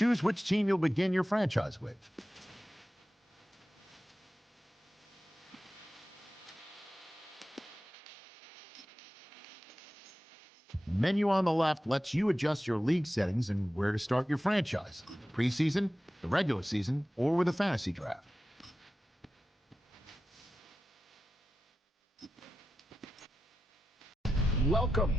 Choose which team you'll begin your franchise with. Menu on the left lets you adjust your league settings and where to start your franchise: preseason, the regular season, or with a fantasy draft. Welcome.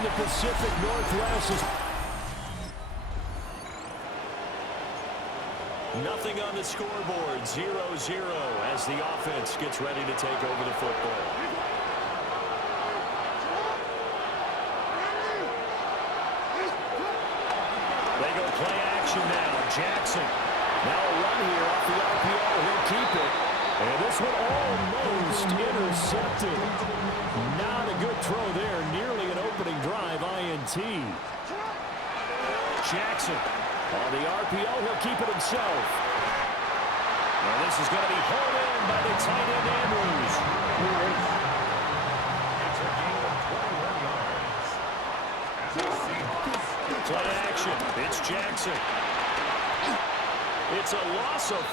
in the Pacific Northwest is... Nothing on the scoreboard, 0-0 as the offense gets ready to take over the football. They go play action now. Jackson. Now a run here off the RPO. He'll keep it. And this one almost intercepted. Not a good throw there. Nearly an opening drive, INT. Jackson. On the RPO, he'll keep it himself. And this is going to be hauled in by the tight end, Andrews. It's a gain of 21 yards. Play action. It's Jackson. It's a loss of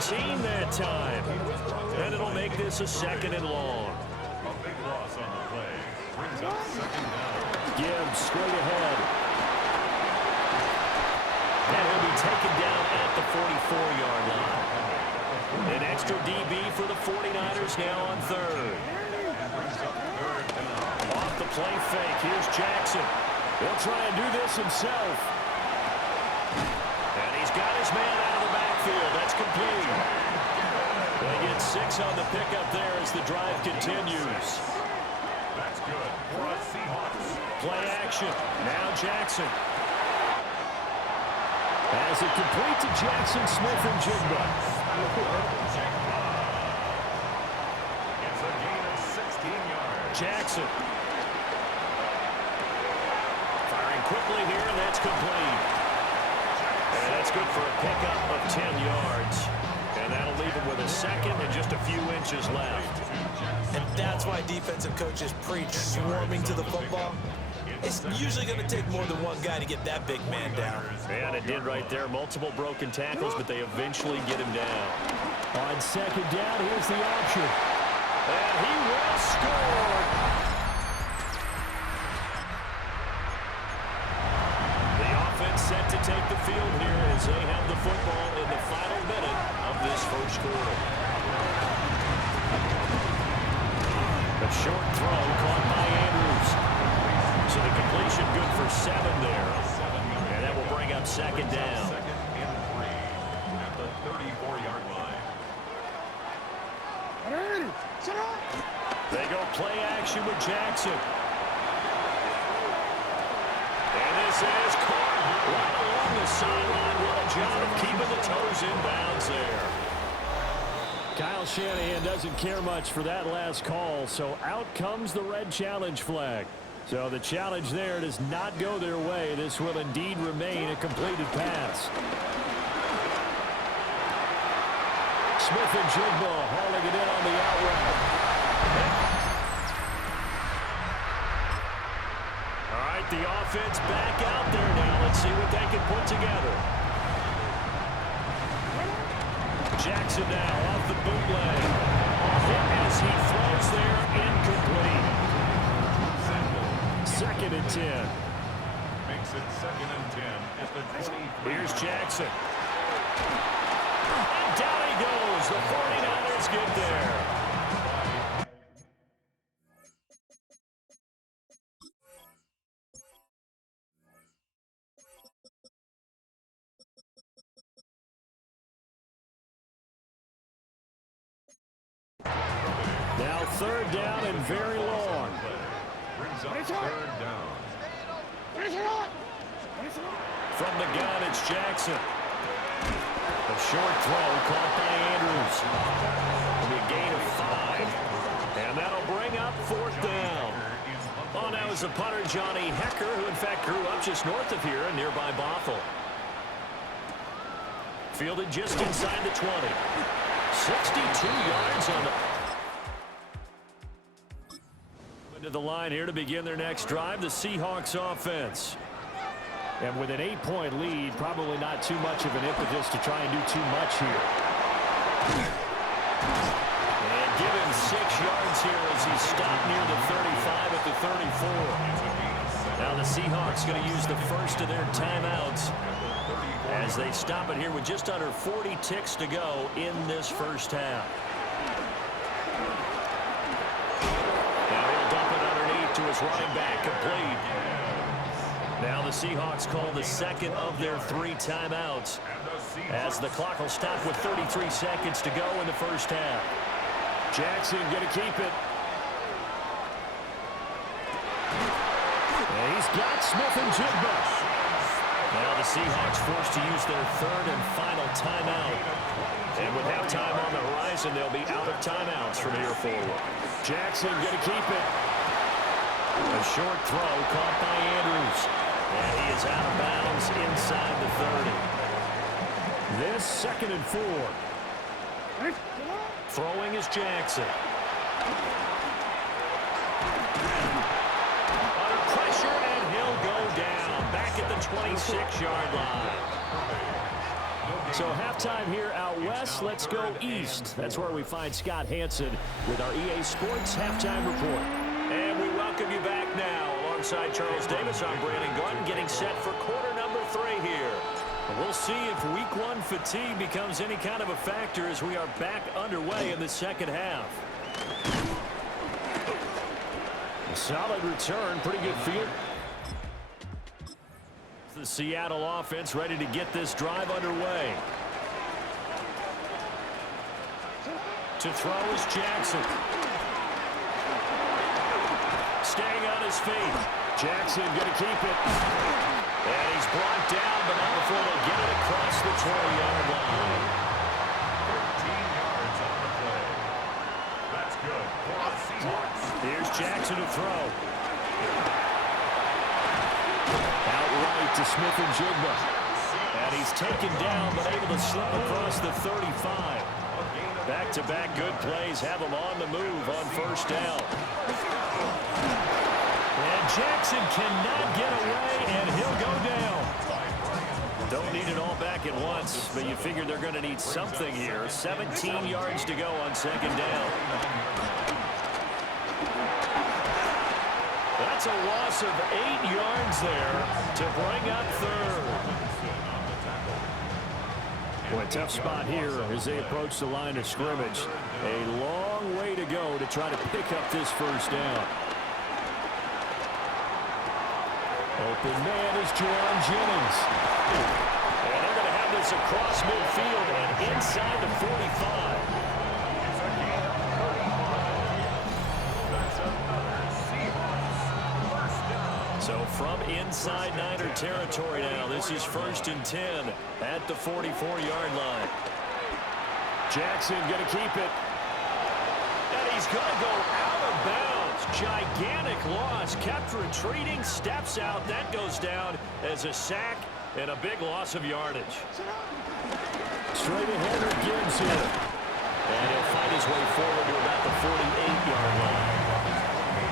14 that time. And it'll make this a 2nd and long. A big loss on the play. Brings up 2nd down. Gibbs straight ahead. And he'll be taken down at the 44-yard line. An extra DB for the 49ers now on 3rd. Off the play fake. Here's Jackson. He'll try and do this himself. And he's got his man out of the backfield. That's complete. They get 6 on the pickup there as the drive continues. That's good for us Seahawks. Play action. Now Jackson. As it complete to Jackson, Smith, and Jigba. It's a gain of 16 yards. Jackson. Firing quickly here, and that's complete. And that's good for a pickup of 10 yards. And that'll leave him with a 2nd and just a few inches left. And that's why defensive coaches preach swarming to the football. It's usually going to take more than one guy to get that big man down. And it did right there. Multiple broken tackles, but they eventually get him down. On 2nd down, here's the option. And he will score. The offense set to take the field here as they have the football in the final minute of this first quarter. A short throw caught by Andrews. So the completion good for 7 there. And that will bring up 2nd down. 2nd and 3 at the 34-yard line. They go play action with Jackson. And this is caught right along the sideline. What a job of keeping the toes in bounds there. Kyle Shanahan doesn't care much for that last call, so out comes the red challenge flag. So the challenge there does not go their way. This will indeed remain a completed pass. Smith and Jigba hauling it in on the out route. All right, the offense back out there now. Let's see what they can put together. Jackson now off the bootleg. Hit as he throws there, incomplete. 2nd and 10. Makes it 2nd and 10 at the 20. Here's Jackson. And down he goes. The 49ers get there. Now 3rd down and very long. Brings up 3rd down. From the gun, it's Jackson. A short throw caught by Andrews. It'll be a gain of 5. And that'll bring up 4th down. Oh, now is the punter, Johnny Hecker, who in fact grew up just north of here in nearby Bothell. Fielded just inside the 20. 62 yards on the... Into the line here to begin their next drive, the Seahawks offense. And with an 8-point lead, probably not too much of an impetus to try and do too much here. And give him 6 yards here as he stopped near the 35 at the 34. Now the Seahawks going to use the first of their timeouts as they stop it here with just under 40 ticks to go in this first half. Now he'll dump it underneath to a Rogers running back, complete. Now the Seahawks call the second of their 3 timeouts, as the clock will stop with 33 seconds to go in the first half. Jackson going to keep it. And he's got Smith and Jigba. Now the Seahawks forced to use their 3rd and final timeout. And with halftime on the horizon, they'll be out of timeouts from here forward. Jackson going to keep it. A short throw caught by Andrews. And he is out of bounds inside the 30. This 2nd and 4. Throwing is Jackson. Under pressure, and he'll go down. Back at the 26-yard line. So halftime here out west. Let's go east. That's where we find Scott Hansen with our EA Sports Halftime Report. And we welcome you back now. Alongside Charles Davis, I'm Brandon Gunn, getting set for quarter number 3 here. We'll see if week 1 fatigue becomes any kind of a factor as we are back underway in the second half. A solid return, pretty good field. The Seattle offense ready to get this drive underway. To throw is Jackson. Staying on his feet. Jackson going to keep it. And he's brought down, but not before they get it across the 20-yard line. 13 yards on the play. That's good. Here's Jackson to throw. Outright to Smith and Jigba. And he's taken down, but able to slip across the 35. Back-to-back good plays have him on the move on first down. And Jackson cannot get away, and he'll go down. Don't need it all back at once, but you figure they're going to need something here. 17 yards to go on second down. That's a loss of 8 yards there to bring up 3rd. Boy, tough spot here as they approach the line of scrimmage. A long way to go to try to pick up this first down. Open man is Jaron Jennings. And they're going to have this across midfield and inside the 45. So from inside Niner territory now, this is 1st and 10 at the 44-yard line. Jackson going to keep it. And he's going to go out of bounds. Gigantic loss. Kept retreating. Steps out. That goes down as a sack and a big loss of yardage. Straight ahead with Gibbs here. And he'll find his way forward to about the 48-yard line.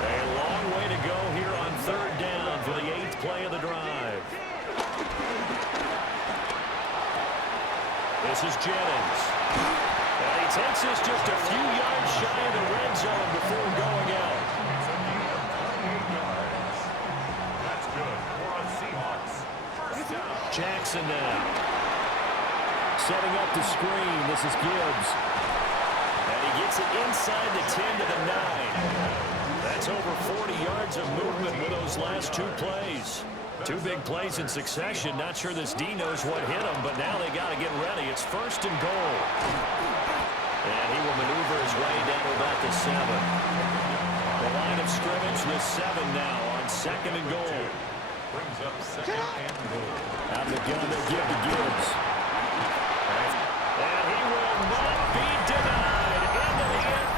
A long way to go here on 3rd down for the 8th play of the drive. This is Jennings. And he takes this just a few yards shy of the red zone before going out. That's good for the Seahawks. First down. Jackson now. Setting up the screen. This is Gibbs. And he gets it inside the 10 to the 9. That's over 40 yards of movement with those last 2 plays. 2 big plays in succession. Not sure this D knows what hit him, but now they got to get ready. It's 1st and goal. And he will maneuver his way down to about the 7. The line of scrimmage, the 7 now on 2nd and goal. Brings up 2nd and goal. Out of the gun, they'll give to Gibbs. And he will not be denied. Into the end.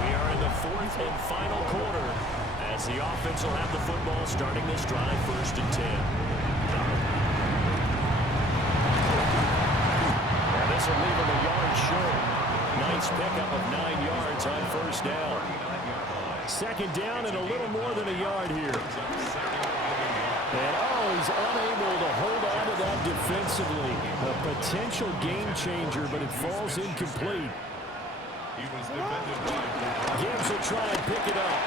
We are in the 4th and final quarter as the offense will have the football starting this drive 1st and 10. And this will leave him a yard short. Nice pickup of 9 yards on first down. 2nd down and a little more than a yard here. And he's unable to hold on to that defensively. A potential game changer, but it falls incomplete. He was defended by Gibbs will try and pick it up.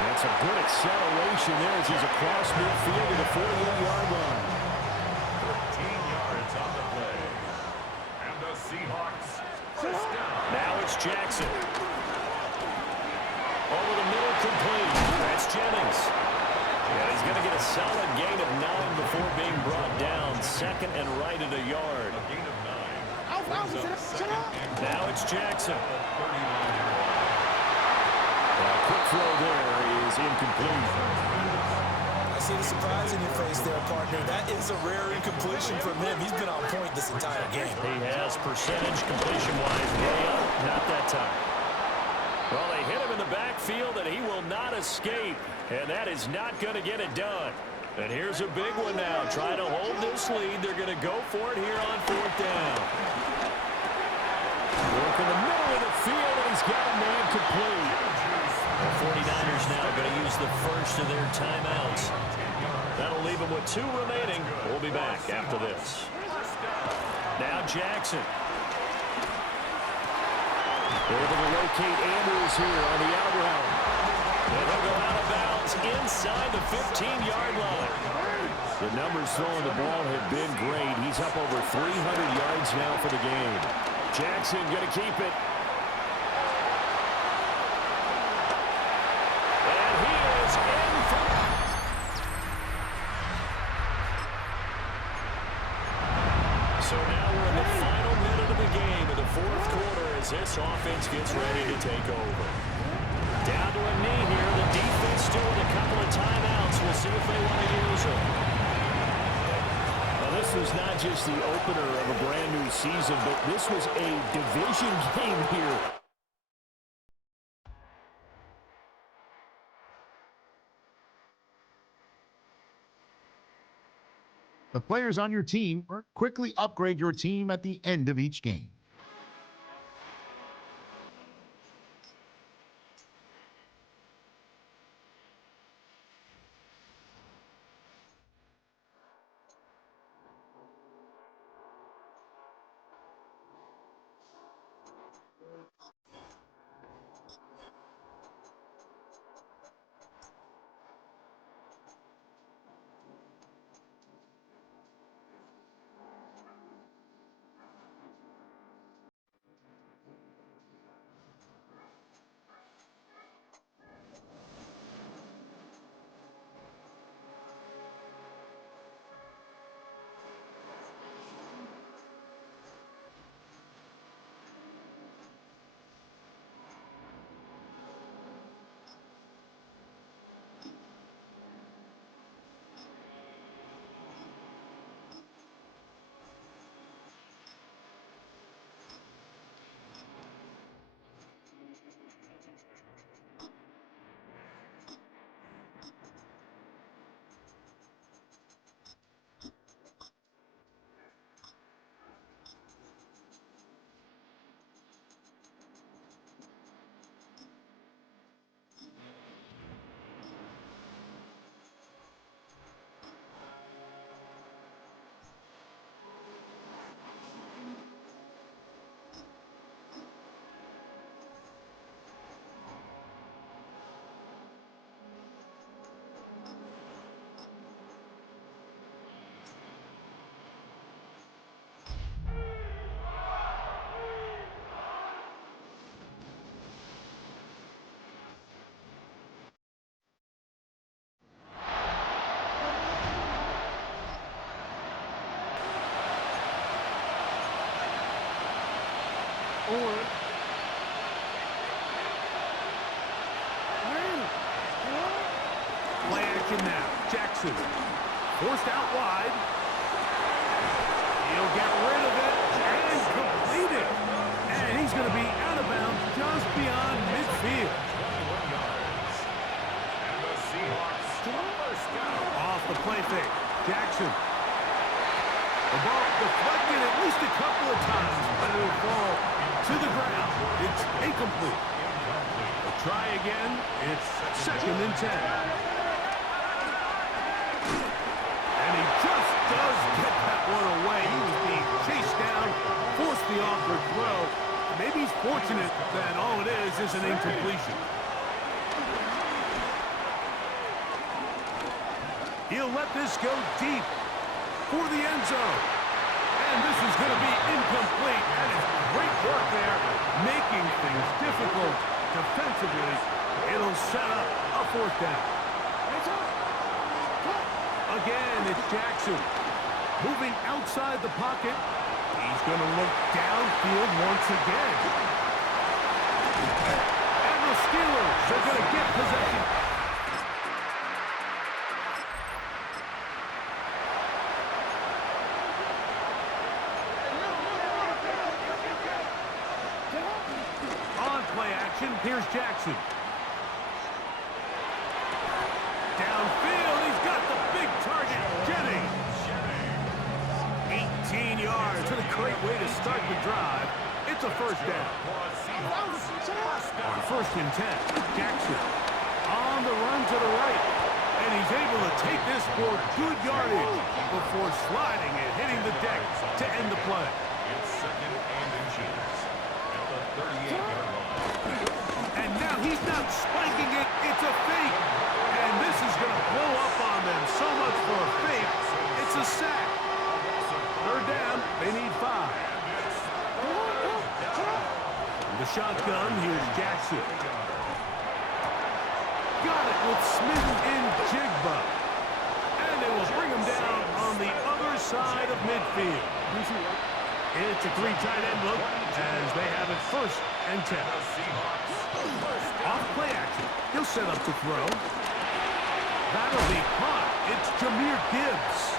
That's a good acceleration there as he's across midfield to the 48-yard line. 13 yards on the play. And the Seahawks first down. Now Jackson. Over the middle, complete. That's Jennings. And he's going to get a solid gain of 9 before being brought down. Second and right at a yard. A gain of 9. Now it's Jackson. Quick throw there is incomplete. I see the surprise in your face there, partner. That is a rare incompletion from him. He's been on point this entire game. He has percentage completion-wise way up. Not that time. Well, they hit him in the backfield, and he will not escape. And that is not going to get it done. And here's a big one now. Trying to hold this lead. They're going to go for it here on 4th down. Work in the middle of the field, and he's got a man complete. The 49ers now going to use the first of their timeouts. That'll leave them with 2 remaining. We'll be back after this. Now Jackson. Able to locate Andrews here on the out route. And he'll go out of bounds inside the 15-yard line. The numbers throwing the ball have been great. He's up over 300 yards now for the game. Jackson going to keep it. And he is in for... So now we're in the final minute of the game of the 4th quarter as this offense gets ready to take over. Down to a knee here. The defense still with a couple of timeouts. We'll see if they want to use them. Well, this was not just the opener of a brand new season, but this was a division game here. The players on your team quickly upgrade your team at the end of each game. Play action now. Jackson. Forced out wide. He'll get rid of it and complete it. And he's going to be out of bounds just beyond midfield. 21 yards. And the Seahawks first down. Off the play fake. Jackson. The ball deflected at least a couple of times, but it will fall to the ground. It's incomplete. We'll try again. It's 2nd and 10. And he just does get that one away. He was being chased down, forced the awkward throw. Maybe he's fortunate that all it is an incompletion. He'll let this go deep for the end zone. And this is going to be incomplete. That is great work there, making things down. Again, it's Jackson. Moving outside the pocket. He's going to look downfield once again. And the Steelers are going to get possession. On play action, here's Jackson. Downfield, he's got the big target, Jennings. 18 yards, and a great way to start the drive. It's a first down. On 1st and 10, Jackson on the run to the right. And he's able to take this for good yardage before sliding and hitting the deck to end the play. It's 2nd and inches at the 38-yard line. And now he's not spiking it, it's a fake. And this is going to blow up on them. So much for a fake. It's a sack. 3rd down, they need 5. The shotgun, here's Jackson. Got it with Smith in Jigba. And they will bring him down on the other side of midfield. It's a 3 tight end look as they have it 1st and 10. Off play action. He'll set up to throw. That'll be caught. It's Jahmyr Gibbs.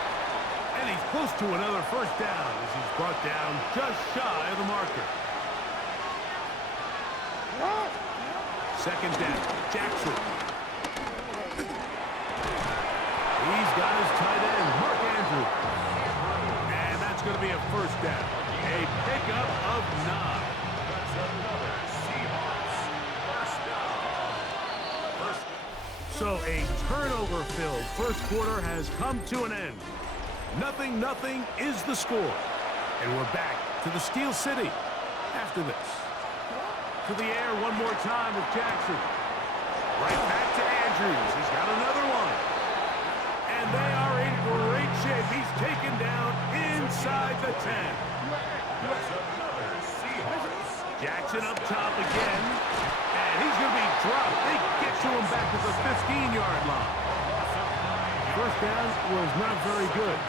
And he's close to another first down as he's brought down just shy of the marker. 2nd down, Jackson. He's got his tight end, Mark Andrews. And that's going to be a first down. A pickup of 9. That's another Seahawks first down. So a turnover-filled first quarter has come to an end. 0-0 is the score. And we're back to the Steel City after this. To the air one more time with Jackson. Right back to Andrews. He's got another one. And they are in great shape. He's taken down inside the 10. That's another Seahawks. Jackson up top again. And he's going to be dropped. They get to him back at the 15-yard line. First down was not very good.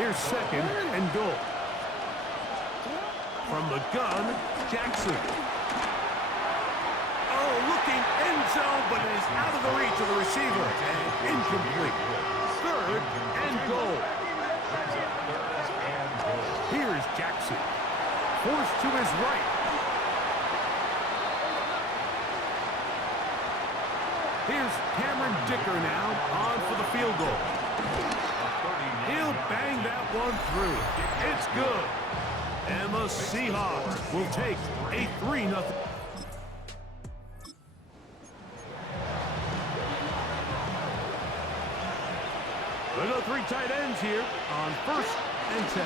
Here's 2nd and goal. From the gun, Jackson. Oh, looking end zone, but it is out of the reach of the receiver. And incomplete. 3rd and goal. Here's Jackson. Forced to his right. Here's Cameron Dicker now on for the field goal. He'll bang that one through. It's good. And the Seahawks will take a 3-0. We'll go 3 tight ends here on 1st and 10.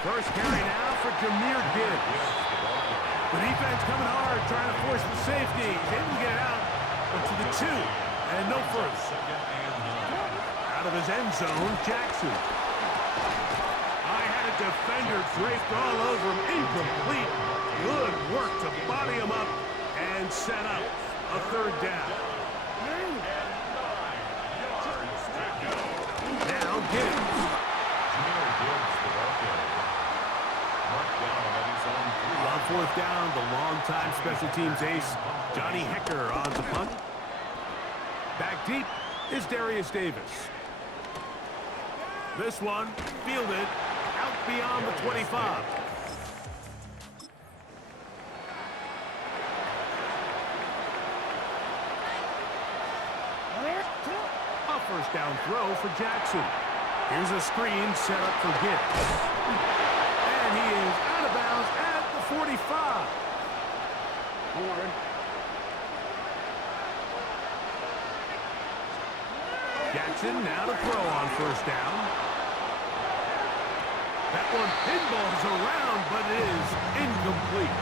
First carry now for Jahmyr Gibbs. The defense coming hard, trying to force the safety. He's able to get it out, but to the 2, and no further. Out of his end zone, Jackson. I had a defender draped all over him, incomplete. Good work to body him up and set up a 3rd down. Now Gibbs. On 4th down, the longtime special teams ace, Johnny Hecker on the punt. Back deep is Darius Davis. This one fielded out beyond the 25. A first down throw for Jackson. Here's a screen set up for Gibbs. And he is out of bounds at the 45. Jackson now to throw on 1st down. That one pinballs around, but it is incomplete.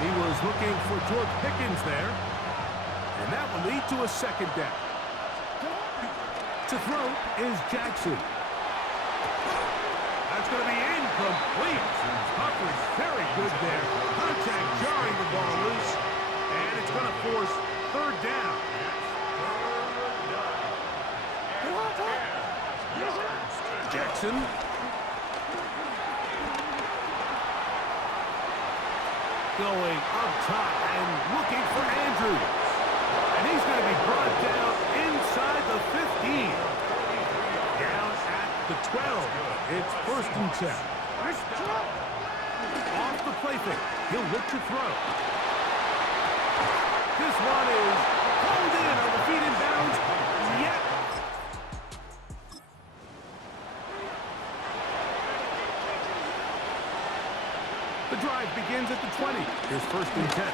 He was looking for George Pickens there. And that will lead to a 2nd down. To throw is Jackson. That's going to be incomplete. Coverage very good there. Contact jarring the ball loose. And it's going to force 3rd down. Jackson. Going up top and looking for Andrews. And he's going to be brought down inside the 15. Down at the 12. It's 1st and 10. Off the play fake. He'll look to throw. This one is pulled in on the feet in bounds. Yet. The drive begins at the 20. Here's 1st and 10.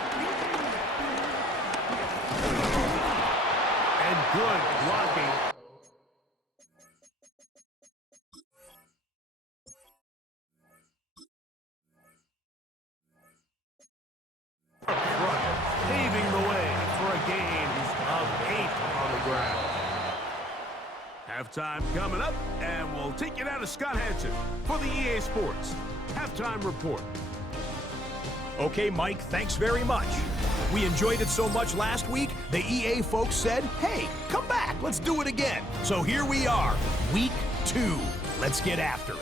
And good blocking. Paving the way for a gain of 8 on the ground. Halftime coming up, and we'll take you down to Scott Hansen for the EA Sports Halftime Report. Okay, Mike, thanks very much. We enjoyed it so much last week, the EA folks said, hey, come back, let's do it again. So here we are, week 2. Let's get after it.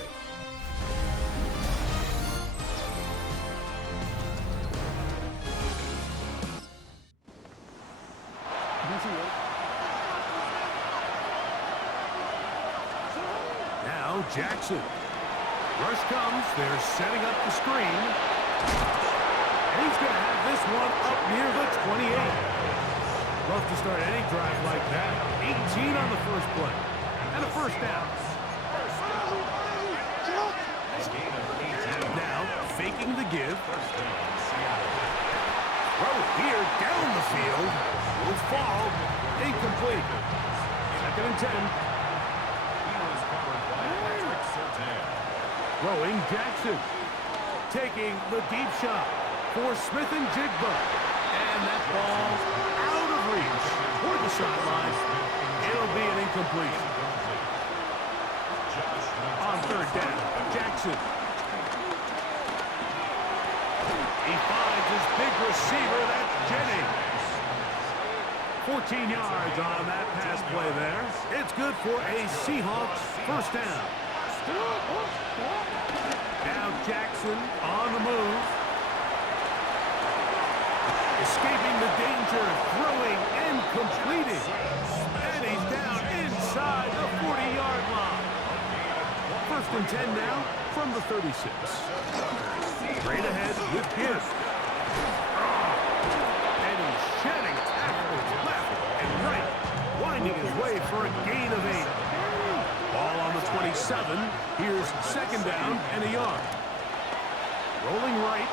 Now Jackson. Rush comes, they're setting up the screen. And he's going to have this one up near the 28. Rough to start any drive like that. 18 on the first play. And a 1st down. Now, faking the give. Throw here down the field. Will fall. Incomplete. 2nd and 10. Throwing Jackson. Taking the deep shot for Smith and Jigba. And that ball out of reach toward the sideline. It'll be an incompletion. On 3rd down, Jackson. He finds his big receiver, that's Jennings. 14 yards on that pass play there. It's good for a Seahawks 1st down. Now Jackson on the move. Escaping the danger, throwing and completing. And he's down inside the 40-yard line. 1st and 10 now from the 36. Straight ahead with Gibbs. And he's shedding tackles left and right. Winding his way for a gain of 8. Ball on the 27. Here's 2nd down and a yard. Rolling right.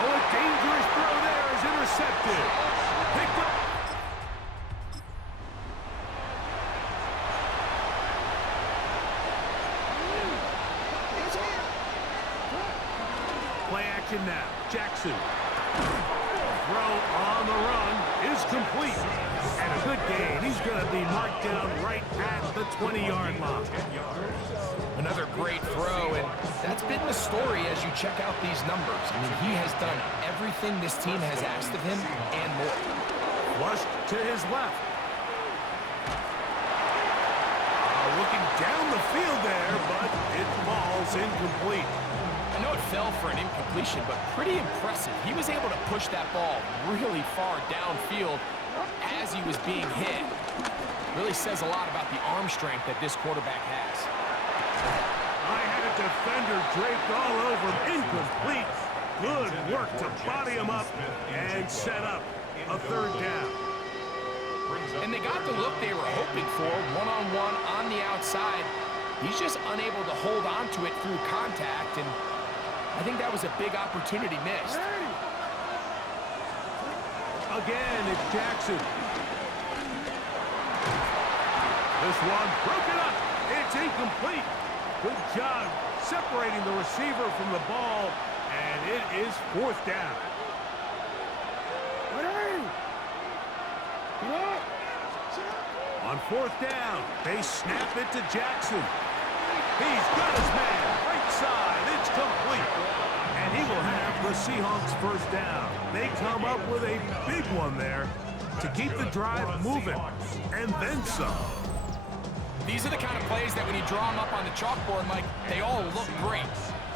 Oh, a dangerous throw there is intercepted. Picked up. Play action now. Jackson. Throw on the run is complete. And a good gain. He's going to be marked down right at the 20-yard line. Another great throw, and that's been the story as you check out these numbers. I mean, he has done everything this team has asked of him and more. Flushed to his left. Looking down the field there, but it falls incomplete. I know it fell for an incompletion, but pretty impressive. He was able to push that ball really far downfield as he was being hit. Really says a lot about the arm strength that this quarterback has. I had a defender draped all over him. Incomplete. Good work to body him up and set up a 3rd down. And they got the look they were hoping for, one-on-one on the outside. He's just unable to hold on to it through contact, and I think that was a big opportunity missed. Again, it's Jackson. This one broken up. It's incomplete. Good job separating the receiver from the ball, and it is 4th down. On 4th down, they snap it to Jackson. He's got his man, right side, it's complete. And he will have the Seahawks 1st down. They come up with a big one there to keep the drive moving, and then some. these are the kind of plays that when you draw them up on the chalkboard, Mike, they all look great.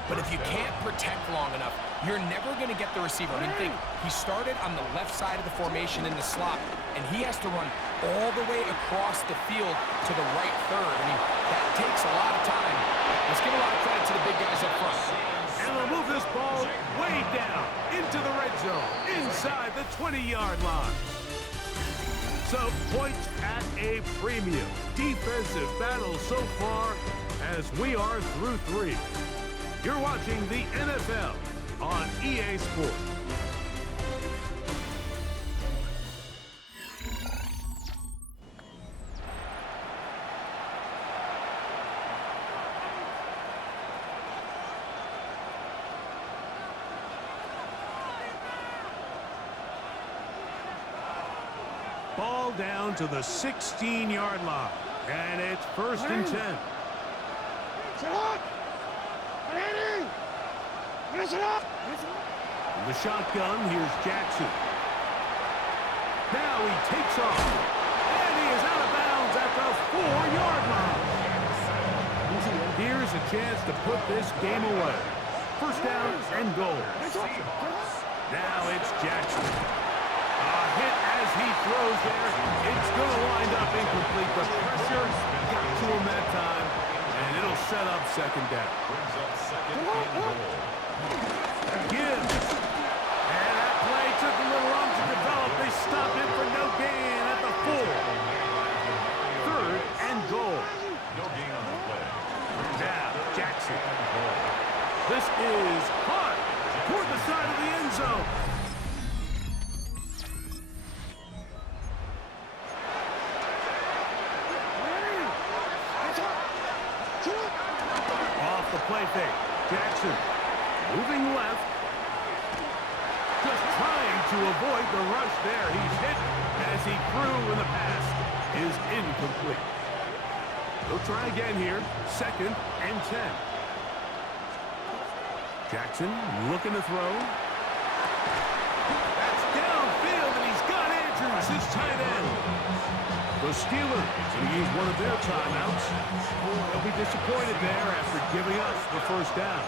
But if you can't protect long enough, you're never going to get the receiver. I mean, think, he started on the left side of the formation in the slot, and he has to run all the way across the field to the right third. I mean, that takes a lot of time. Let's give a lot of credit to the big guys up front. And they'll move this ball way down into the red zone, inside the 20-yard line. So, points at a premium. Defensive battle so far as we are through 3. You're watching the NFL on EA Sports. Ball down to the 16-yard line, and it's 1st and 10. In the shotgun, here's Jackson. Now he takes off, and he is out of bounds at the 4-yard line. Here's a chance to put this game away. 1st down and goal. Now it's Jackson. A hit as he throws there. It's going to wind up incomplete. The pressure got to him that time, and it'll set up 2nd down. Brings up 2nd and goal. Gibbs. And that play took a little long to develop. They stopped it for no gain at the 4. 3rd and goal. No gain on the play. Now, Jackson. This is caught toward the side of the end zone. Off the play fake. Jackson moving left. Just trying to avoid the rush there. He's hit as he threw when the pass is incomplete. He'll try again here. 2nd and 10. Jackson looking to throw. That's downfield, and he's got Andrews, his tight end. The Steelers going to use one of their timeouts. They'll be disappointed there after giving us the 1st down.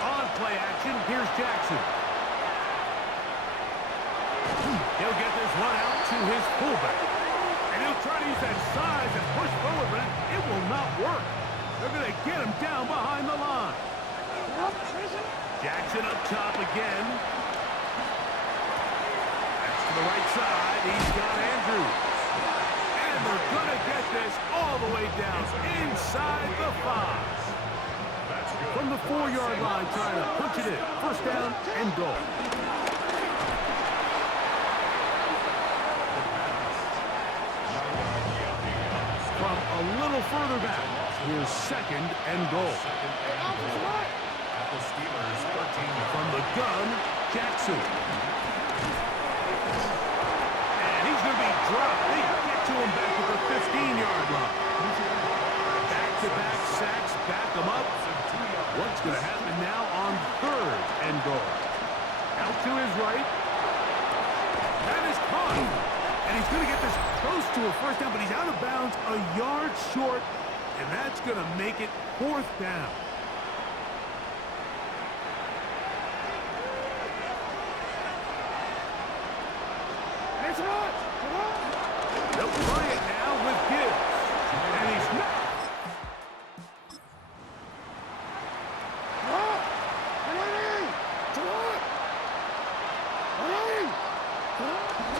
On play action, here's Jackson. He'll get this one out to his fullback. And he'll try to use that size and push forward, but it will not work. They're going to get him down behind the line. Jackson up top again. That's to the right side. He's got Andrews. And they're going to get this all the way down inside the 5. From the 4-yard line, trying to punch it in. 1st down and goal. From a little further back, here's 2nd and goal. At the Steelers 13. From the gun, Jackson. And he's going to be dropped. They get to him back at the 15-yard line. Back-to-back sacks, back him up. What's going to happen now on 3rd and goal? Out to his right. That is caught. And he's going to get this close to a 1st down, but he's out of bounds a yard short, and that's going to make it 4th down. They'll try it now with Gibbs. And he's not.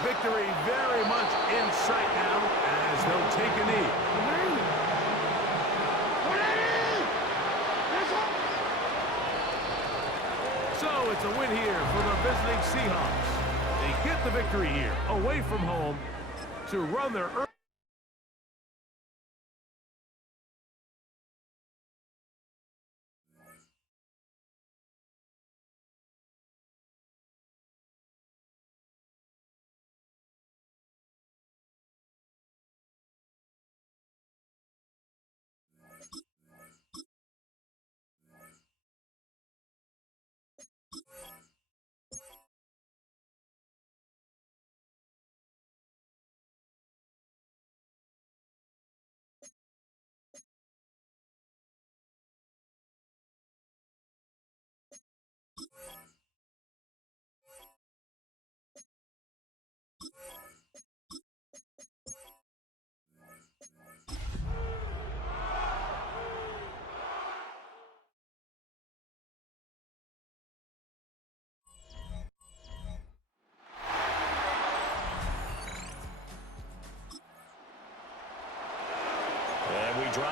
Victory very much in sight now as they'll take a knee. So it's a win here for the visiting Seahawks. They get the victory here, away from home, to run their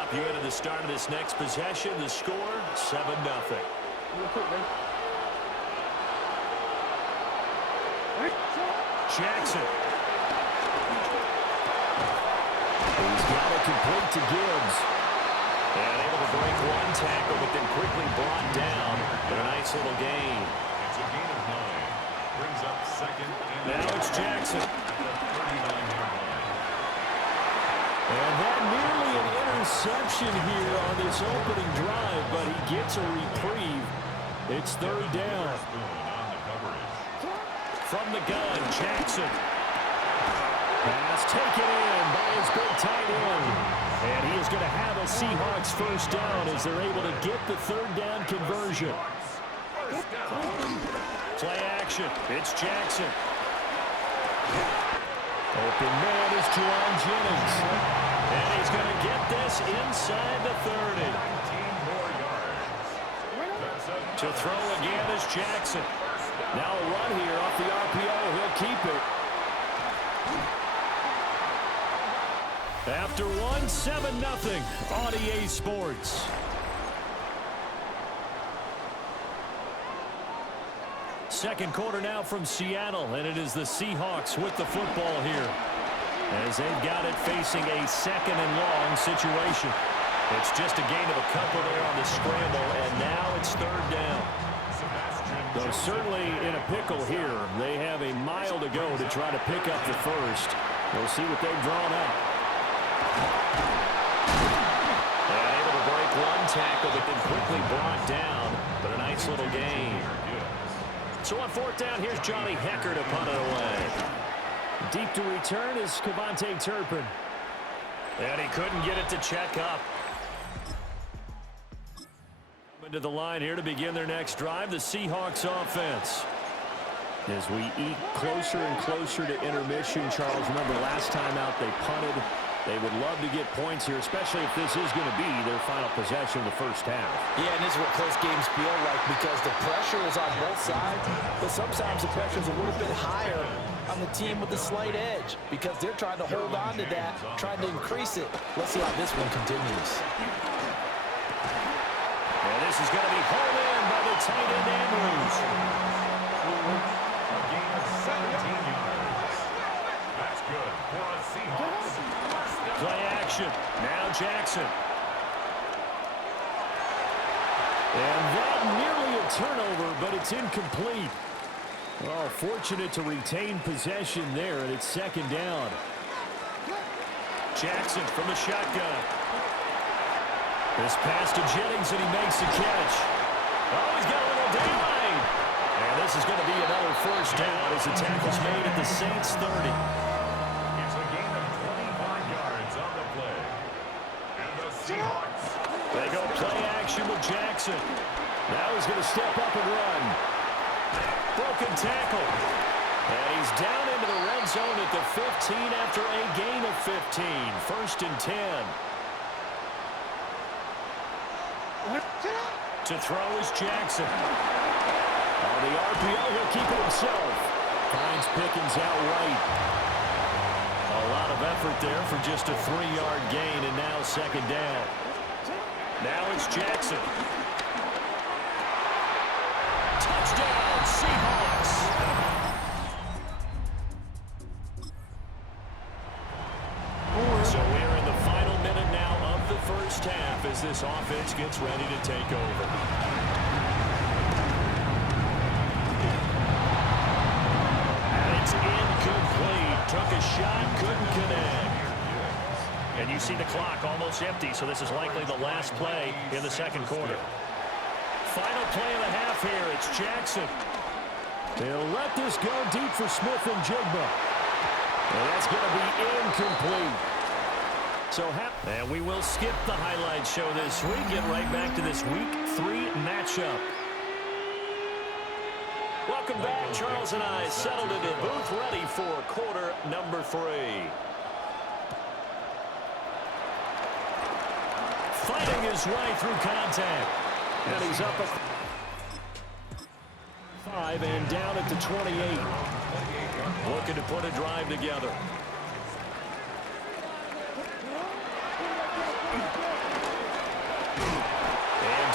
drop you into the start of this next possession. The score, 7-0. Jackson. He's got it complete to Gibbs. And able to break one tackle, but then quickly brought down. But a nice little gain. It's a gain of 9. Brings up second. Now it's Jackson. At the 39-yard line. And that nearly an interception here on this opening drive, but he gets a reprieve. It's third down. On the coverage. From the gun, Jackson. Pass taken in by his big tight end. And he is going to have a Seahawks first down as they're able to get the third down conversion. Play action. It's Jackson. Open man is Juwan Jennings. And he's going to get this inside the 30. 19 more yards. To throw again is Jackson. Now a run here off the RPO. He'll keep it. After 7-0 on EA Sports. Second quarter now from Seattle, and it is the Seahawks with the football here, as they've got it facing a second and long situation. It's just a gain of a couple there on the scramble, and now it's third down. Though certainly in a pickle here, they have a mile to go to try to pick up the first. We'll see what they've drawn up. And able to break one tackle, but then quickly brought down, but a nice little gain. So on fourth down, here's Johnny Hecker to punt it away. Deep to return is Kevontae Turpin. And he couldn't get it to check up. Into the line here to begin their next drive, the Seahawks offense. As we eat closer and closer to intermission, Charles, remember last time out they punted. They would love to get points here, especially if this is going to be their final possession of the first half. Yeah, and this is what close games feel like because the pressure is on both sides, but sometimes the pressure is a little bit higher on the team with the slight edge because they're trying to hold on to that, trying to increase it. Let's see how this one continues. And this is going to be hauled in by the tight end Andrews. A gain of 17 yards. That's good for a Seahawks. Play action. Now Jackson. And that nearly a turnover, but it's incomplete. Oh, fortunate to retain possession there, and it's second down. Jackson from the shotgun. This pass to Jennings, and he makes the catch. Oh, he's got a little daylight. And this is going to be another first down as the tackle's made at the Saints 30. It's a gain of 25 yards on the play. And the Seahawks. They go play action with Jackson. Now he's going to step up and run. Broken tackle. And he's down into the red zone at the 15 after a gain of 15. First and 10. To throw is Jackson. On the RPO, he'll keep it himself. Finds Pickens out right. A lot of effort there for just a 3-yard gain, and now second down. Now it's Jackson. Touchdown, Seahawks. So we're in the final minute now of the first half as this offense gets ready to take over. And it's incomplete. Took a shot, couldn't connect. And you see the clock almost empty, so this is likely the last play in the second quarter. Final play of the half here. It's Jackson. They'll let this go deep for Smith and Jigba. And that's going to be incomplete. And we will skip the highlight show this week. Get right back to this Week 3 matchup. Welcome back. Charles and I settled into the booth ready for quarter number 3. Fighting his way through contact. And he's up at 5 and down at the 28. Looking to put a drive together.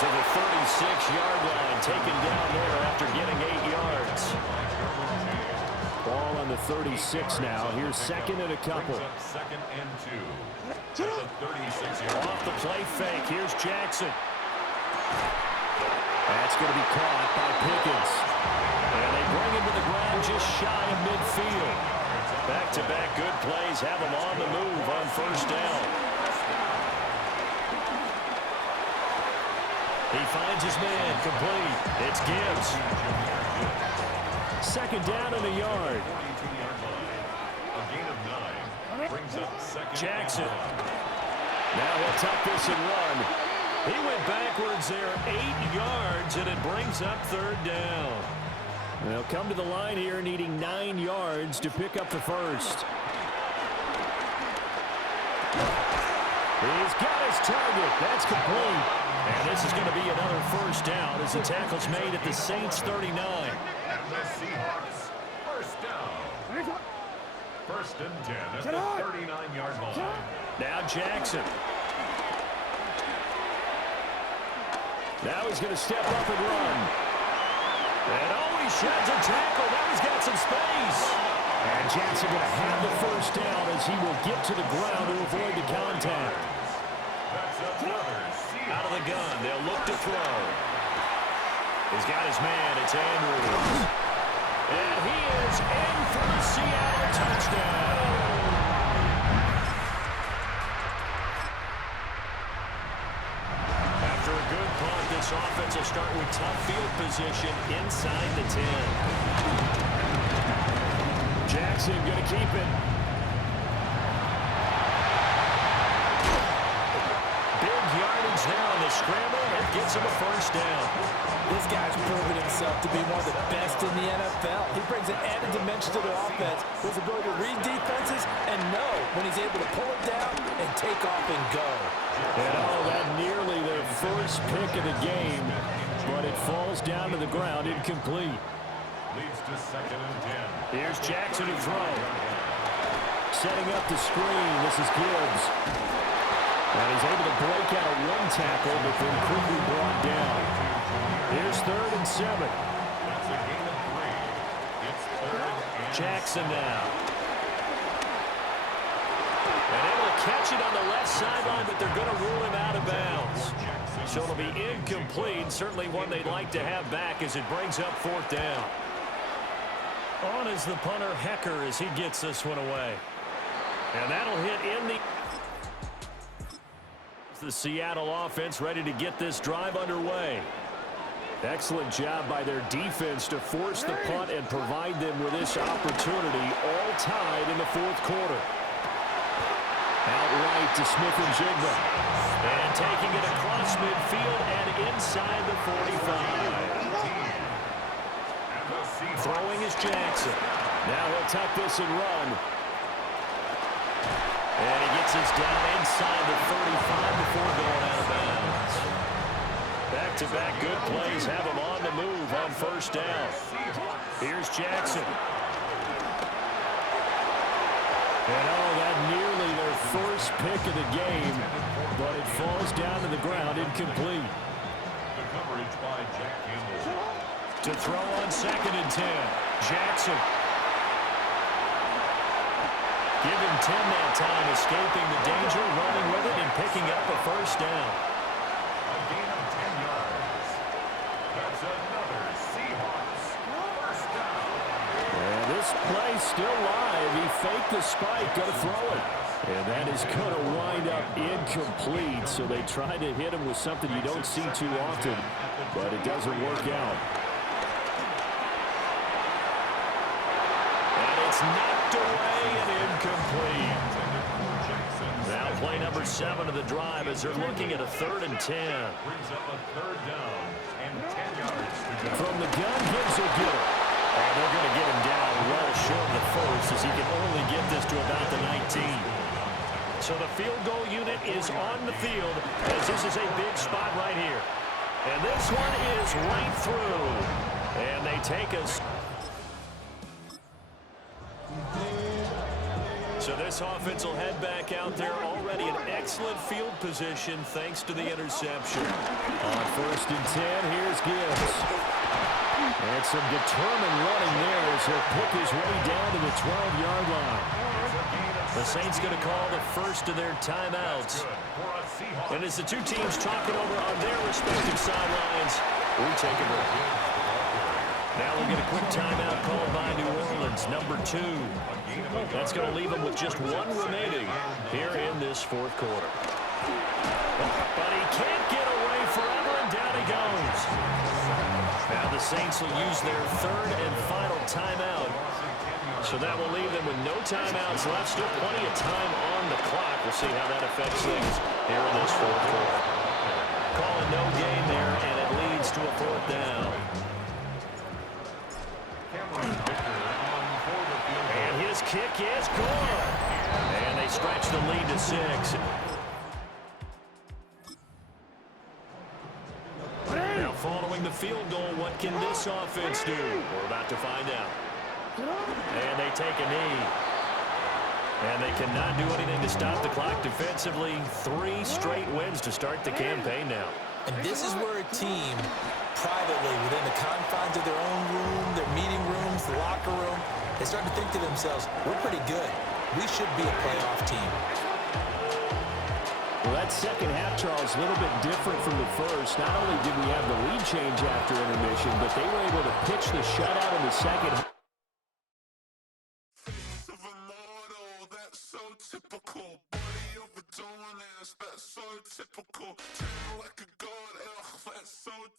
to the 36-yard line, taken down there after getting 8 yards. Ball on the 36 now. Here's second and a couple. Second and 2. At the 36-yard. Off the play fake. Here's Jackson. That's going to be caught by Pickens. And they bring him to the ground just shy of midfield. Back-to-back good plays have him on the move on first down. He finds his man, complete. It's Gibbs. Second down and a yard. 42-yard line. A gain of 9. Brings up second. Jackson. Now he'll tuck this and run. He went backwards there 8 yards, and it brings up third down. They'll come to the line here needing 9 yards to pick up the first. He's got his target. That's complete. And this is going to be another first down as the tackle's made at the Saints 39. And the Seahawks, first down. First and 10 at the 39-yard line. Now Jackson. Now he's going to step up and run. And he sheds a tackle. Now he's got some space. And Jackson going to have the first down as he will get to the ground to avoid the contact. That's another Seahawks. Out of the gun, they'll look to throw. He's got his man, it's Andrews. And he is in for the Seattle touchdown. After a good punt, this offense will start with tough field position inside the 10. Jackson going to keep it. Big yardage there on the scramble. That gets him a first down. This guy's proven himself to be one of the best in the NFL. He brings an added dimension to the offense, his ability to read defenses and know when he's able to pull it down and take off and go. And that nearly their first pick of the game, but it falls down to the ground incomplete. Leads to second and 10. Here's Jackson to throw. Setting up the screen. This is Gibbs. And he's able to break out of one tackle, but then quickly brought down. Here's third and 7. That's a gain of 3. It's third and Jackson now. And able to catch it on the left sideline, but they're going to rule him out of bounds. So it'll be incomplete. Certainly one they'd like to have back as it brings up fourth down. On is the punter, Hecker, as he gets this one away. And that'll hit in the Seattle offense ready to get this drive underway. Excellent job by their defense to force the punt and provide them with this opportunity, all tied in the fourth quarter. Out right to Smith-Njigba. And taking it across midfield and inside the 45. Throwing is Jackson. Now he'll tuck this and run. And he gets us down inside the 35 before going out of bounds. Back-to-back good plays have him on the move on first down. Here's Jackson. And that nearly their first pick of the game, but it falls down to the ground incomplete. the coverage by Jack Campbell. To throw on second and 10. Jackson. Give him 10 that time, escaping the danger, running with it, and picking up a first down. A gain of 10 yards. That's another Seahawks first down. And this play still live. He faked the spike, going to throw it. And that is going to wind up incomplete. So they try to hit him with something you don't see too often, but it doesn't work out. And it's knocked away and incomplete. Now play number 7 of the drive as they're looking at a 3rd and 10. Brings up a third down and 10 yards to go. From the gun, Gibbs will get it. And they're going to get him down well short of the first as he can only get this to about the 19. So the field goal unit is on the field as this is a big spot right here. And this one is right through. And they take us. So this offense will head back out there, already in excellent field position thanks to the interception. On 1st and 10, here's Gibbs. And some determined running there as he'll pick his way down to the 12-yard line. The Saints going to call the first of their timeouts. And as the two teams talking over on their respective sidelines, we take a break. Now we'll get a quick timeout called by New Orleans, number 2. That's going to leave them with just one remaining here in this fourth quarter. But he can't get away forever, and down he goes. Now the Saints will use their third and final timeout. So that will leave them with no timeouts left. Still plenty of time on the clock. We'll see how that affects things here in this fourth quarter. Calling no gain there, and it leads to a 4th down. And his kick is good. And they stretch the lead to 6. Now following the field goal, what can this offense do? We're about to find out. And they take a knee. And they cannot do anything to stop the clock defensively. 3 straight wins to start the campaign now. And this is where a team, privately, within the confines of their own room, their meeting rooms, the locker room, they start to think to themselves, we're pretty good. We should be a playoff team. Well, that second half, Charles, a little bit different from the first. Not only did we have the lead change after intermission, but they were able to pitch the shutout in the second half. Typical, body overdoing this, that's so typical. Treat like a god, that's so